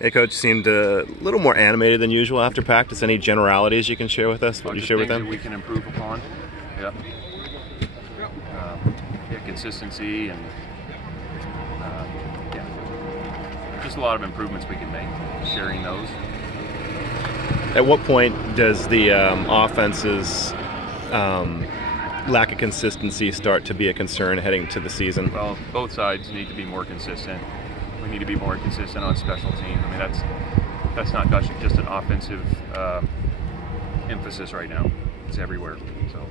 Hey, Coach, seemed a little more animated than usual after practice. Any generalities you can share with us? What you share with them? That we can improve upon. Yep. Yeah, consistency and yeah, just a lot of improvements we can make. Sharing those. At what point does the offense's lack of consistency start to be a concern heading to the season? Well, both sides need to be more consistent. We need to be more consistent on special teams. I mean, that's not just an offensive emphasis right now. It's everywhere. So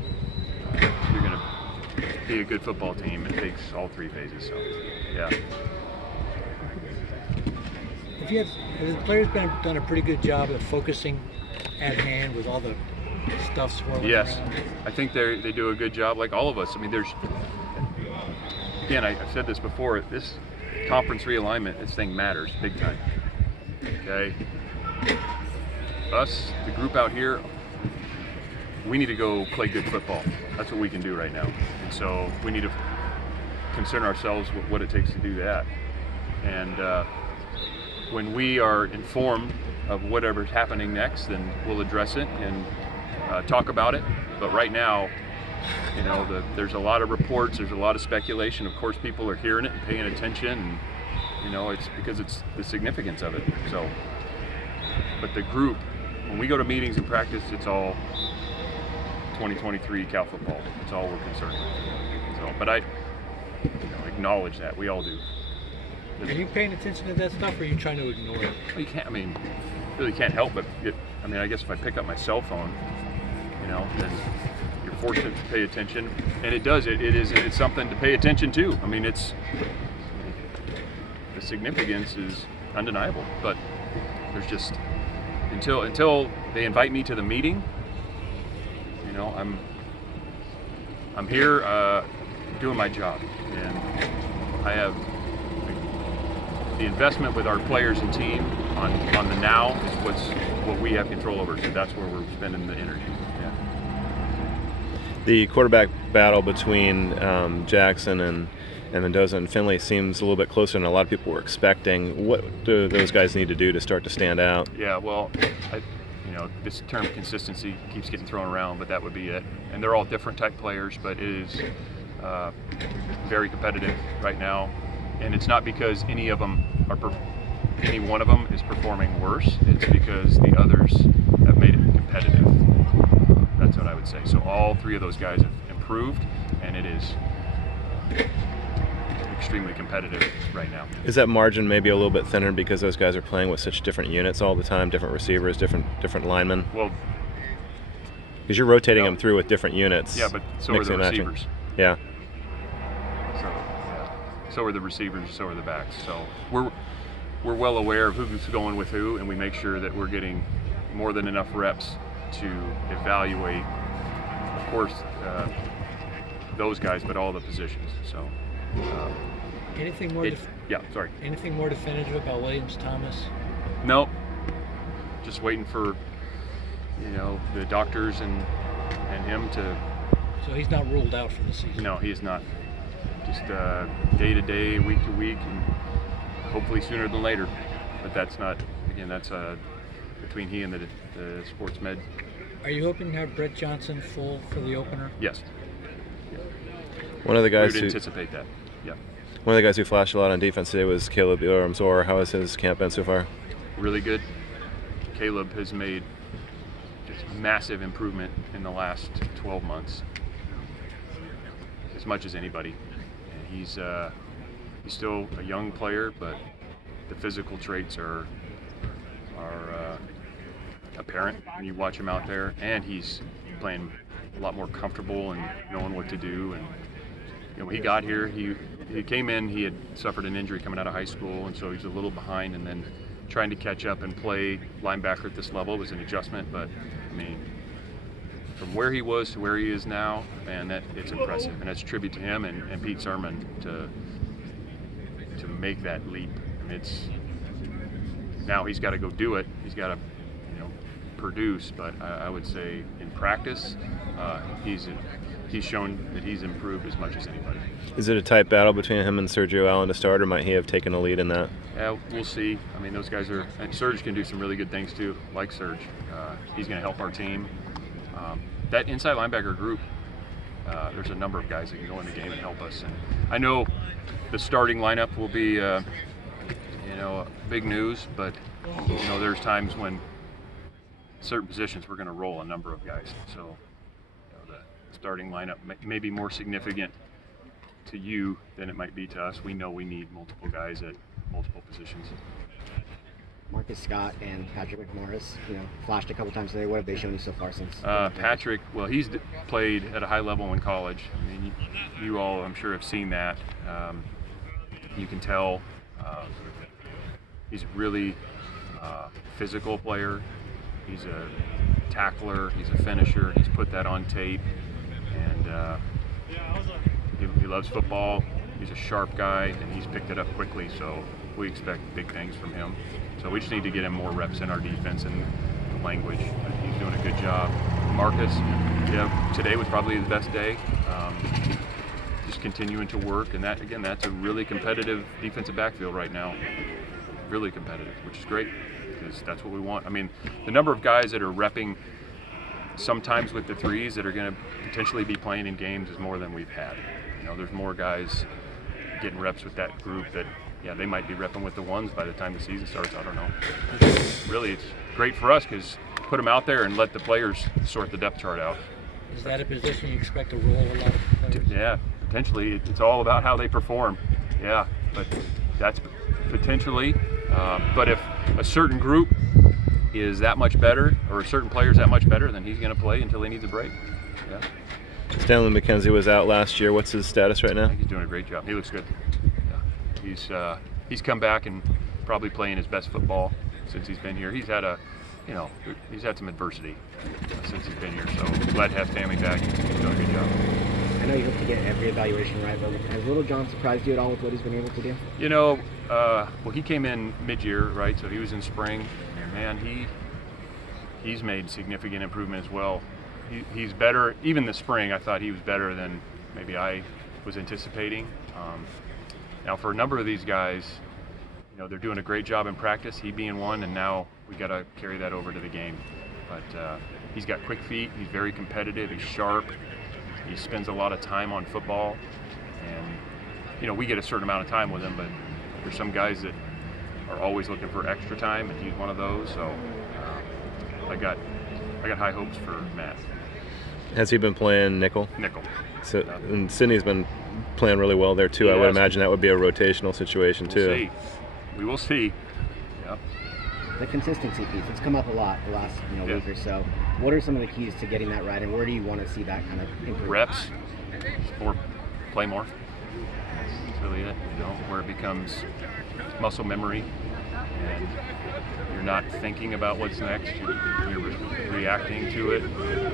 if you're going to be a good football team, it takes all three phases. So yeah. Have the players done a pretty good job of focusing at hand with all the stuff swirling Yes, around? I think they do a good job, like all of us. I mean, again, I've said this before, this conference realignment, this thing matters big time. Okay? Us, the group out here, we need to go play good football. That's what we can do right now. And so we need to concern ourselves with what it takes to do that. And when we are informed of whatever's happening next, then we'll address it and talk about it. But right now, you know, there's a lot of reports, there's a lot of speculation. Of course, people are hearing it and paying attention, and you know, it's because it's the significance of it. So, but the group, when we go to meetings and practice, it's all 2023 Cal football. It's all we're concerned with. So, but I acknowledge that we all do. Are you paying attention to that stuff, or are you trying to ignore it? You can't. I mean, really can't help but I mean, I guess if I pick up my cell phone, you know, then you're forced to pay attention, and it's something to pay attention to. I mean, the significance is undeniable, but there's just until they invite me to the meeting, you know, I'm here doing my job, and I have the investment with our players and team on the now is what we have control over. So that's where we're spending the energy. Yeah. The quarterback battle between Jackson and Mendoza and Finley seems a little bit closer than a lot of people were expecting. What do those guys need to do to start to stand out? Yeah, well, this term consistency keeps getting thrown around, but that would be it. And they're all different type players, but it is very competitive right now. And it's not because any one of them is performing worse. It's because the others have made it competitive. That's what I would say. So all three of those guys have improved, and it is extremely competitive right now. Is that margin maybe a little bit thinner because those guys are playing with such different units all the time, different receivers, different linemen? Well, because you're rotating them through with different units. Yeah, but so are the receivers. Yeah. So are the receivers, so are the backs. So we're well aware of who's going with who, and we make sure that we're getting more than enough reps to evaluate, of course, those guys, but all the positions. So anything more? Anything more definitive about Williams Thomas? No, just waiting for the doctors and him to. So he's not ruled out for the season. No, he is not. Just day to day, week to week, and hopefully sooner than later. But that's not, again, that's between he and the sports med. Are you hoping to have Brett Johnson full for the opener? Yes. Yeah. One of the guys we would anticipate that. Yeah. One of the guys who flashed a lot on defense today was Caleb Zor. How has his camp been so far? Really good. Caleb has made just massive improvement in the last 12 months, as much as anybody. He's still a young player, but the physical traits are apparent when you watch him out there, and he's playing a lot more comfortable and knowing what to do. And when he got here, he came in, he had suffered an injury coming out of high school, and so he's a little behind, and then trying to catch up and play linebacker at this level was an adjustment. But I mean, from where he was to where he is now, man, it's impressive, and it's a tribute to him and Pete Sermon to make that leap. Now he's got to go do it. He's got to produce. But I would say in practice, he's he's shown that he's improved as much as anybody. Is it a tight battle between him and Sergio Allen to start, or might he have taken a lead in that? Yeah, we'll see. I mean, those guys are, and Serge can do some really good things too, like Serge. He's going to help our team. That inside linebacker group, there's a number of guys that can go in the game and help us. And I know the starting lineup will be, big news, but there's times when certain positions we're going to roll a number of guys. So the starting lineup may be more significant to you than it might be to us. We know we need multiple guys at multiple positions. Marcus Scott and Patrick McMorris, flashed a couple times today. What have they shown you so far since? Patrick, well, he's played at a high level in college. I mean, you all, I'm sure, have seen that. You can tell he's a really physical player. He's a tackler. He's a finisher. He's put that on tape, and he loves football. He's a sharp guy, and he's picked it up quickly. So we expect big things from him. So we just need to get him more reps in our defense and the language. He's doing a good job. Marcus, today was probably the best day. Just continuing to work, and that's a really competitive defensive backfield right now. Really competitive, which is great, because that's what we want. I mean, the number of guys that are repping sometimes with the threes that are going to potentially be playing in games is more than we've had. There's more guys getting reps with that group that, they might be repping with the ones by the time the season starts. I don't know. Really, it's great for us because put them out there and let the players sort the depth chart out. Is that a position you expect to roll a lot of players? Yeah, potentially. It's all about how they perform. Yeah, but that's potentially. But if a certain group is that much better, or a certain player is that much better, then he's going to play until he needs a break. Yeah. Stanley Mckenzie was out last year. What's his status right now? I think he's doing a great job. He looks good. Yeah. He's come back and probably playing his best football since he's been here. He's had he's had some adversity since he's been here. So glad to have Stanley back. He's doing a good job. I know you hope to get every evaluation right, but has Little John surprised you at all with what he's been able to do? Well, he came in mid-year, right? So he was in spring. Man, he's made significant improvement as well. He's better. Even this spring, I thought he was better than maybe I was anticipating. Now, for a number of these guys, they're doing a great job in practice, he being one, and now we got to carry that over to the game. But he's got quick feet. He's very competitive. He's sharp. He spends a lot of time on football, and we get a certain amount of time with him. But there's some guys that are always looking for extra time, and he's one of those. So I got high hopes for Matt. Has he been playing nickel? Nickel. So, and Sydney's been playing really well there too. I would imagine that would be a rotational situation too. We will see. Yep. The consistency piece, it's come up a lot the last week or so. What are some of the keys to getting that right, and where do you want to see that kind of improve? Reps, play more. That's really it. Where it becomes muscle memory, and you're not thinking about what's next. You're reacting to it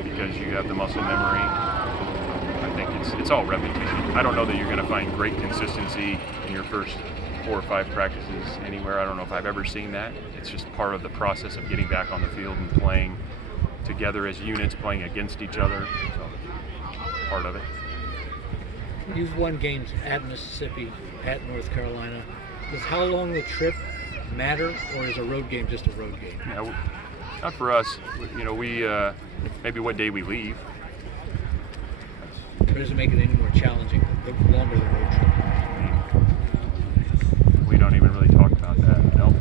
because you have the muscle memory. I think it's all repetition. I don't know that you're going to find great consistency in your first 4 or 5 practices anywhere. I don't know if I've ever seen that. It's just part of the process of getting back on the field and playing together as units, playing against each other. So part of it. You've won games at Mississippi, at North Carolina. Does how long the trip matter, or is a road game just a road game? Yeah, not for us. We maybe what day we leave. But does it make it any more challenging the longer the road trip? We don't even really talk about that. No.